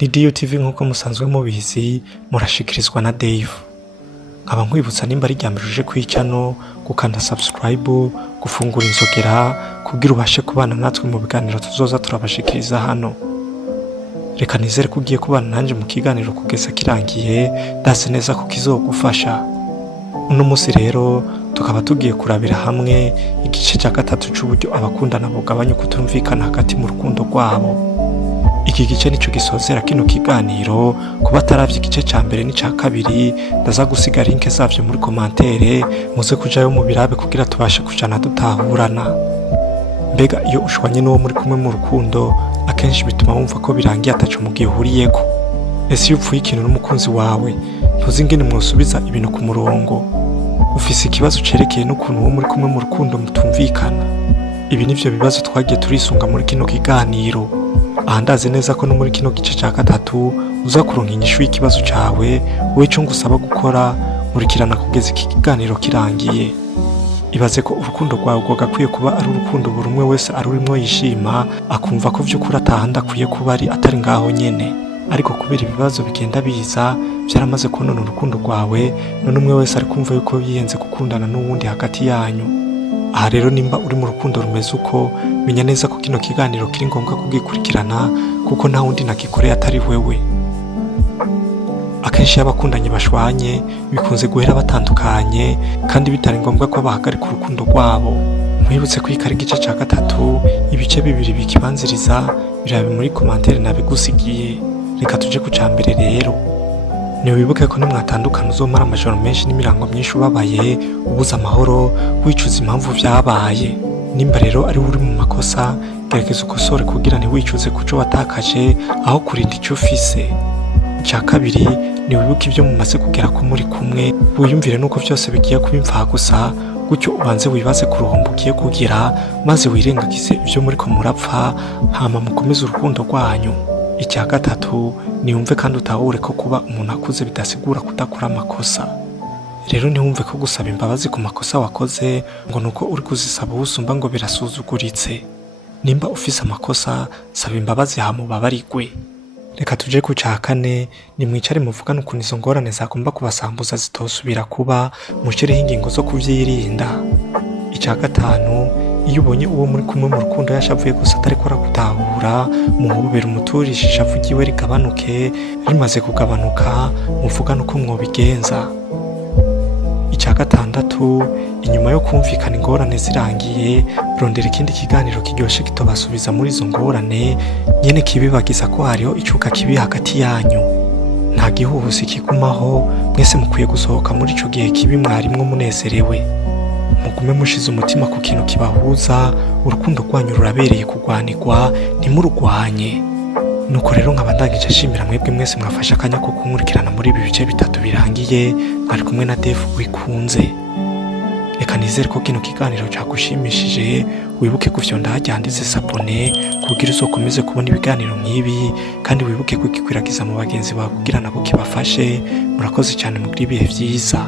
ni Dio TV nk'uko musanzwe mubizi murashikirizwa na Dave. Nkaba nkwibutsa nimba ari ryamujuje kwicano gukanda subscribe, gufungura inzogera kugira ubashe kubana natwe mu biganiro tuzoza turabashikiriza hano. Reka nizere ko ugiye kubana nanje mu kiganiro kugeza kirangiye, ndazi neza ko kizogufasha. Uno munsi rero tukaba tugiye kurabira hamwe igice cya gatatu cy'uburyo abakundana bugabanya kutumvikana hagati mu rukundo rwabo. Iki gice nico gisozera kino kiganiro, kuba taravye igice ca mbere n'ica kabiri ndaza gusiga link zavyo muri commentaire, muze kujayo mu birabe kugira tubashe kujana dutahurana. Mbega iyo ushwanye n'uwo muri kumwe mu rukundo akenshi bituma wumva ko birangiye ataco mugiye uhuriyeko. Ese iyo upfuye ikintu n'umukunzi wawe ntuzi ingene mwosubiza ibintu ku murongo, ufise ikibazo cerekeye n'ukuntu uwo muri kumwe mu rukundo mutumvikana. Ibi nivyo bibazo twagiye turisunga muri kino kiganiro. Ahandaze neza ko no muri kino gice cya gatatu uza kuronka inyishu y'ikibazo cawe, wowe cyo ngusaba gukora murikirana kugeza iki kiganiro kirangiye. Ibaze ko urukundo rwawe rwagakwiye kuba ari urukundo buri umwe wese arurimwo yishima, akumva ko vy'ukuri atahanda akwiye kuba ari atari ngaho nyene. Ariko kubera ibibazo bigenda biza byaramaze konona urukundo rwawe, none umwe wese ari kumva yuko yiyenze gukundana n'uwundi hagati yanyu. Aha rero nimba uri mu rukundo rumeze uko, menya neza ko kino kiganiro kiri ngombwa kugikurikirana kuko nta wundi nagikoreye atari wewe. Akenshi abakundanye bashwanye bikunze guhera batandukanye kandi bitari ngombwa ko bahagarika urukundo rwabo. Mwibutse kwikara igice cya gatatu, ibice bibiri bikibanziriza birabe muri commentaire nabigusigiye. Reka tuje ku cambere rero. Ni wibuke ko nimwatandukana uzomara amajoro menshi n'imirango myinshi ubabaye, ubuza amahoro, wicuza impamvu vyabaye. Nimba rero ari uri mu makosa, gerageza ukosore kugira ntiwicuze kuco watakaje aho kurinda icyo ufise. Icya kabiri, ni wibuke ibyo mumaze kugera ko muri kumwe, wiyumvire nuko byose bigiye kuba imfagusa, gutyo ubanze wibaze ku ruhombo ugiye kugira, maze wirengagize ibyo muri ko murapfa, hama mukomeze urukundo rwanyu. Icya gatatu, niyumve kandi utahure ko kuba umuntu akuze bidasigura kudakora amakosa. Rero ntiwumve ko gusaba imbabazi ku makosa wakoze ngo nuko uri kuzisaba usumba ngo birasuzuguritse. Nimba ufise amakosa, saba imbabazi hamubabarigwe. Reka tuje ku cya kane, nimwicare muvugane ukuntu izo ngorane zagomba kubasambuza zitosubira kuba, mushireho ingingo zo kuvyirinda. Icya gatanu, iyo ubonye uwo muri kumwe mu rukundo yashavuye gusa atariko arakutahura, muhobera umuturisha ishavu ryiwe rigabanuke, rimaze kugabanuka muvugane uko mwobigenza. Icya gatandatu, inyuma yo kumvikana ingorane zirangiye, rondera ikindi kiganiro kiryoshe kitobasubiza muri izo ngorane, nyene kibibagiza ko hariho icuka kibi hagati yanyu. Nta gihuhusi kigumaho, mwese mukwiye gusohoka muri ico gihe kibi mwarimwo munezerewe. Mugume mushize umutima ku kintu kibahuza, urukundo rwanyu rurabereye kugwanirwa, ntimurugwanye. Nuko rero nkaba ndangije ashimira mwebwe mwese mwafashe akanya ko kunkurikirana muri ibi bice bitatu birangiye, mwari kumwe na Dave wikunze. Reka nizere ko kino kiganiro cyagushimishije, wibuke kufyonda hajyanditse sabone kugira uzokomeze kubona ibiganiro nk'ibi, kandi wibuke kugikwiragiza mu bagenzi bawe kugira nabo kibafashe. Murakoze cyane, mugira ibihe byiza.